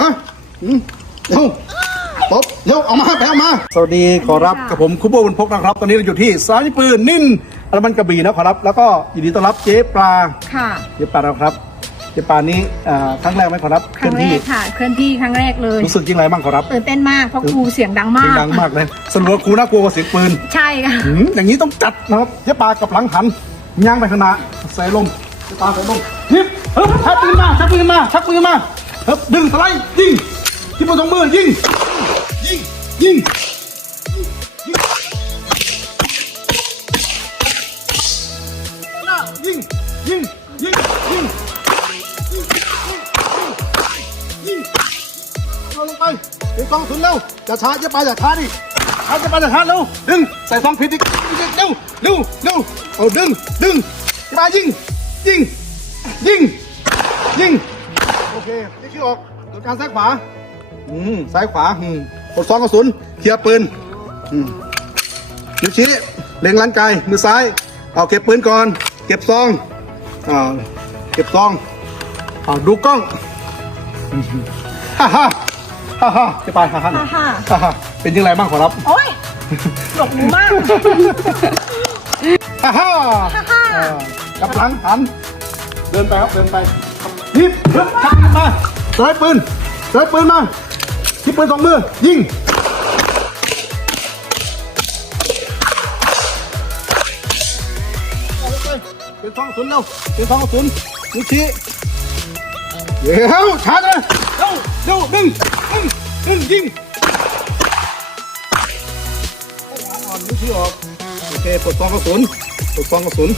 ฮะอืมเร็วตบเร็วเอามาไปเอามา สวัสดีขอรับกับผมคุปโบบุญพกนะครับ ตอนนี้เราอยู่ที่สายปืนนิ่นอลมันกระบี่นะขอรับ แล้วก็ยินดีต้อนรับเจ๊ปลาค่ะ เจ๊ปลานะครับเจ๊ปลานี้อ่าครั้งแรกไหมขอรับครั้งแรที่กค่ะ เคลื่อนที่ครั้งแรกเลยรู้สึกยังไงบ้างขอรับตื่นเต้นมากเพราะครูเสียงดังเสีมายก งดังมากเลยสรุปว่าครูน่ากลัวกว่าเสียงปืนใช่ค่ะ หืมอย่างนี้ต้องจัดนะครับเจ๊ปลากับหลังหันย่างไปข้างหน้าใส่ลมเจ๊ปลาใส่ลมยิบเฮ้ยชักปืนมาชักปืนมาชักปืนมาเฮึบดึงสไลด์ยิงที่ประตงมือยิงยิงยิงยิงยิงยิงยิงยิ่เอาลงไปเดี๋ยวกองสุนเร็วอย่าช้าอย่าไปอย่าช้าดิช้าจะไปอย่าช้าเร็วดึงใส่ซองผิดอีกเร็วเร็วเร็วเอาดึงดึงจะไปยิงยิงยิงยิง เคนี่คือออกโดยการซ้ายขวา อืมซ้ายขวาอืมกดซองกระสุนเคลียร์ปืนอืมนิ้วชี้เล็งลันไกมือซ้าย เอาเก็บปืนก่อน เก็บซองอ่าเก็บซองอ่าดูกล้องอืมฮ่าฮ่าฮ่าฮ่าจะไปฮ่าฮ่าหน่อยฮ่าฮ่าฮ่าเป็นยังไงบ้างขอรับโอ้ยหลบหนูมากฮ่าฮ่าฮ่าฮ่าเออกลับหลังหัน เดินไปครับ เดินไป ยิบฮึบชักมาสายปืนสายปืนมาที่ปืนสองมือ ยิงเป็นทองกระสุนเร็วเป็นทองกระสุนนิ้วชี้เดี๋ยวชาร์จเลยเร็วเร็วดึงดึงดึงยิงอ่อนนิ้วชี้ออกโอเคปลดซองกระสุนปลดซองกระสุน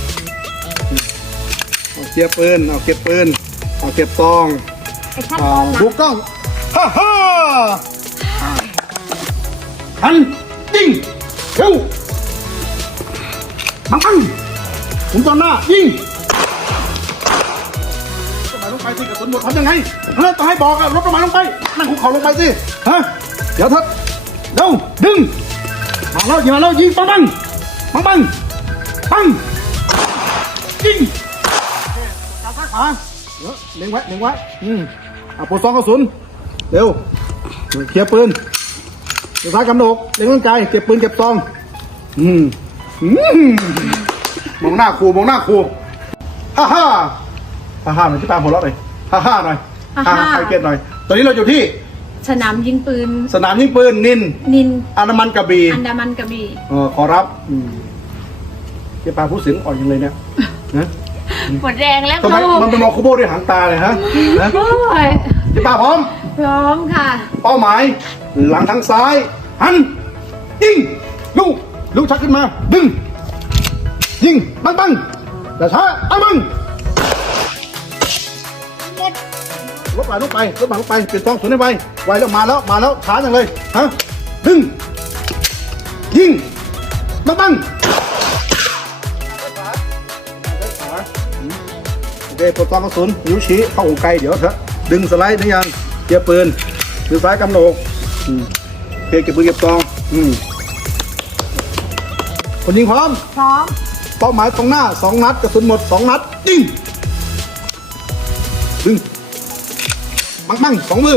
เอาเก็บปืนเอาเก็บปืน เอาเก็บซองไอ้ขั้นเอาตอนหลัดูงกล้องฮ่าฮ่าหันยิงเร็วปังปังผมตอนหน้ายิงรถประมาณลงไปสิกระสุนหมดทำยังไงเฮ้ยต้องให้บอกอะรถประมาณลงไปนั่งคุกเข่าลงไปสิฮะเดี๋ยวเถอะเร็วดึงมาแล้วยิงมาแล้วยิงปังปังปังปังปังยิงโอเคจับซ้ายขวา เดี๋ยวเล็งไว้เล็งไว้อืมอะปลดซองกระสุนเร็วเคลียร์ปืนเดี๋ยวซ้ายกำหนกเล็งร่างกายเก็บปืนเก็บซองอืมอืมมองหน้าครูมองหน้าครูฮ่าฮ่าฮ่าฮ่าหน่อยที่ตามหัวเราะหน่อยฮ่าฮ่าหน่อยฮ่าฮ่า ใครเก็บหน่อย ตอนนี้เราอยู่ที่สนามยิงปืน สนามยิงปืนนินนินอานามันกระบี่อันดามันกระบี่เออขอรับอืมเจ๊ปลาพูดเสียงอ่อนยังเลยเนี่ยนะ หมดแรงแล้วทำไมครูมันเป็นมองคูโบด้วยหางตาเลยฮะนะโอ้ยเจ๊ปลาพร้อม พร้อมค่ะ เป้าหมาย หลังทางซ้าย หัน ยิง ลูก ลูกชักขึ้นมา ดึง ยิง ปังปังแต่ช้าปังปังหมดรถไปรถไปรถไปรถไปเปลี่ยนท้องสวนให้ไวไวแล้วมาแล้วมาแล้วช้าจังเลยฮะดึง ยิงปังปัง เคปลดกองกระสุนนิ้วชี้เข้าอกไกลเดี๋ยวเถอะดึงสไลด์ได้ยังเกียร์ปืนมือซ้ายกำโหนกอืมโอเคเก็บปืนเก็บซองอืมคนยิงพร้อมพร้อมเป้าหมายตรงหน้าสองนัดกระสุนหมดสองนัดยิงดึงปังปังสองมือ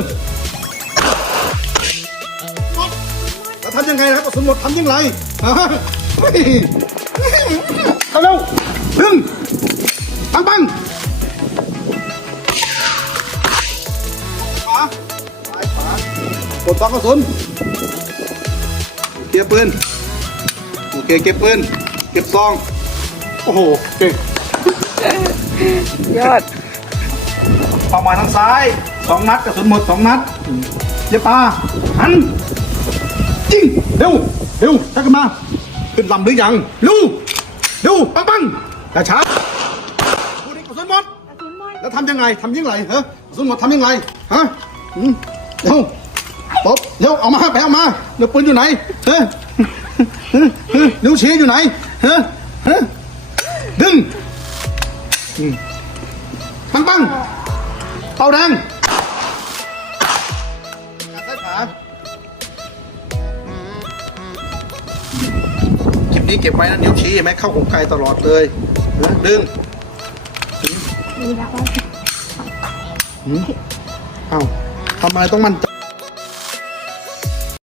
แล้วทำยังไงนะครับกระสุนหมดทำยังไงฮะเฮ้ยเอาเร็วดึงปังปังากดซองกระสุนเก็บปืนโอเคเก็บปืนเก็บซอง โอ้โหเก่งยอดเป้าหมายทางซ้ายสองนัดกระสุนหมดสองนัดเย็บปลาหันยิงเร็วเร็วชักขึ้นมา ขึ้นลำหรือยังเร็วเร็วปังปังแต่ช้าพูดดิกระสุนหมดกระสุนหมดแล้วทำยังไงทำยังไงฮะสมมติทำยังไงฮะอืมเร็ว ตบเร็วเอามาไปเอามาเดี๋ยวปืนอยู่ไหนเฮ้ยเฮ้ยเฮ้ยนิ้วชี้อยู่ไหนเฮ้ยเฮ้ยดึงอืมปังปังเป่าแดงซ้ายขาคลิปนี้เก็บไว้นะนิ้วชี้เห็นไหมเข้าอกไกลตลอดเลยนะดึงมีแล้วหืมเอ้าทำไมต้องมั่นใจ